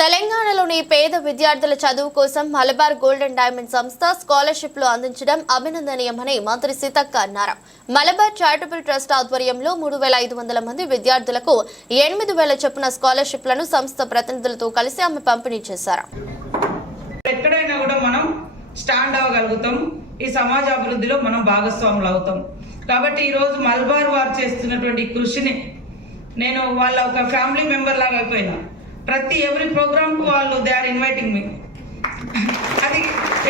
తెలంగాణలోని పేద విద్యార్థుల చదువు కోసం మలబార్ గోల్డెన్ డైమండ్ సంస్థ స్కాలర్షిప్లు అందించడం అభినందనీయమని మంత్రి సీతక్క అన్నారు. మలబార్ చారిటబుల్ ట్రస్ట్ ఆధ్వర్యంలో 3,500 మంది విద్యార్థులకు 8,000 చొప్పున స్కాలర్షిప్లను సంస్థ ప్రతినిధులతో కలిసి ఆమె పంపిణీ చేశారు. ఎక్కడైనా కూడా మనం స్టాండ్ అవ్వగలుగుతాం, ఈ సమాజ అభివృద్ధిలో మనం భాగస్వాములు అవుతాం. కాబట్టి ఈరోజు మలబార్ వారు చేస్తున్నటువంటి కృషిని నేను వాళ్ళ ఒక ఫ్యామిలీ మెంబర్ లాగా అయిపోయినా. ఎవ్రీ ప్రోగ్రామ్ కు వాళ్ళు దే ఆర్ ఇన్వైటింగ్ మీ. అది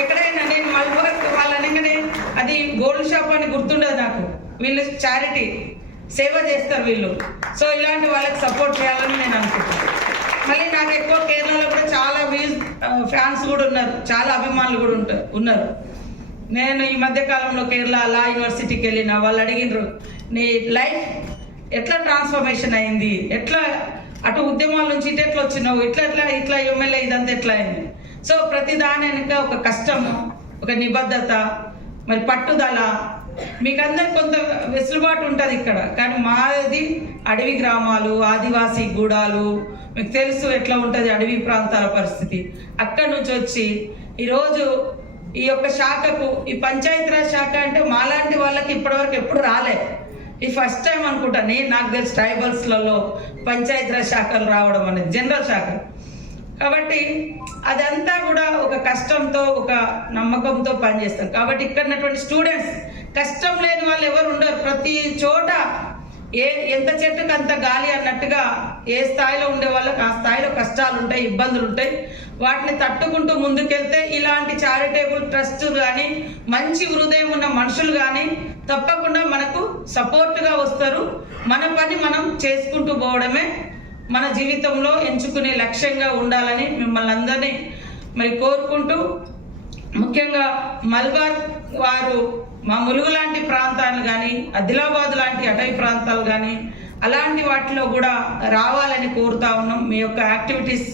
ఎక్కడైనా నేను మలబార్ వాళ్ళు అనగానే అది గోల్డ్ షాప్ అని గుర్తుండదు నాకు. వీళ్ళు చారిటీ సేవ చేస్తారు వీళ్ళు. సో ఇలాంటి వాళ్ళకి సపోర్ట్ చేయాలని నేను అనుకుంటున్నాను. మళ్ళీ నాకు ఎక్కువ కేరళలో కూడా చాలా ఫ్యాన్స్ కూడా ఉన్నారు, చాలా అభిమానులు కూడా ఉన్నారు. నేను ఈ మధ్య కాలంలో కేరళ లా యూనివర్సిటీకి వెళ్ళిన వాళ్ళు అడిగినారు, నీ లైఫ్ ఎట్లా ట్రాన్స్ఫర్మేషన్ అయింది, ఎట్లా అటు ఉద్యమాల నుంచి ఇట్లా వచ్చినావు, ఇట్లా ఎమ్మెల్యే ఇదంతా ఎట్లా అయింది. సో ప్రతి దాని వెనుక ఒక కష్టము, ఒక నిబద్ధత, మరి పట్టుదల. మీకందరు కొంత వెసులుబాటు ఉంటుంది ఇక్కడ, కానీ మాది అడవి గ్రామాలు, ఆదివాసీ గూడాలు, మీకు తెలుసు ఎట్లా ఉంటుంది అడవి ప్రాంతాల పరిస్థితి. అక్కడి నుంచి వచ్చి ఈరోజు ఈ యొక్క శాఖకు, ఈ పంచాయతీరాజ్ శాఖ అంటే మాలాంటి వాళ్ళకి ఇప్పటివరకు ఎప్పుడు రాలే. ఈ ఫస్ట్ టైం అనుకుంటా నాకు తెలిసి ట్రైబల్స్లలో పంచాయతీరాజ్ శాఖలు రావడం అనేది, జనరల్ శాఖ. కాబట్టి అదంతా కూడా ఒక కష్టంతో, ఒక నమ్మకంతో పనిచేస్తారు. కాబట్టి ఇక్కడ ఉన్నటువంటి స్టూడెంట్స్, కష్టం లేని వాళ్ళు ఎవరు ఉండరు. ప్రతి చోట ఎంత చెట్టుకు అంత గాలి అన్నట్టుగా ఏ స్థాయిలో ఉండే వాళ్ళకి ఆ స్థాయిలో కష్టాలు ఉంటాయి, ఇబ్బందులు ఉంటాయి. వాటిని తట్టుకుంటూ ముందుకెళ్తే ఇలాంటి చారిటబుల్ ట్రస్ట్ కానీ, మంచి హృదయం ఉన్న మనుషులు కానీ తప్పకుండా మనకు సపోర్ట్గా వస్తారు. మన పని మనం చేసుకుంటూ పోవడమే మన జీవితంలో ఎంచుకునే లక్ష్యంగా ఉండాలని మిమ్మల్ని అందరినీ మరి కోరుకుంటూ, ముఖ్యంగా మలబార్ వారు మా ములుగు లాంటి ప్రాంతాలు కానీ, ఆదిలాబాద్ లాంటి అటవీ ప్రాంతాలు కానీ అలాంటి వాటిలో కూడా రావాలని కోరుతా ఉన్నాం. మీ యొక్క యాక్టివిటీస్,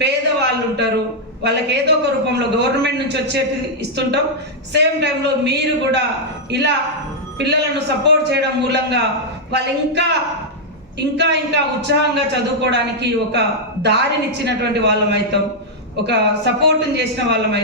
పేదవాళ్ళు ఉంటారు, వాళ్ళకి ఏదో ఒక రూపంలో గవర్నమెంట్ నుంచి వచ్చేది ఇస్తుంటాం. సేమ్ టైంలో మీరు కూడా ఇలా పిల్లలను సపోర్ట్ చేయడం మూలంగా వాళ్ళు ఇంకా ఉత్సాహంగా చదువుకోవడానికి ఒక దారినిచ్చినటువంటి వాళ్ళం అవుతాం, ఒక సపోర్ట్ని చేసిన వాళ్ళం అవుతాం.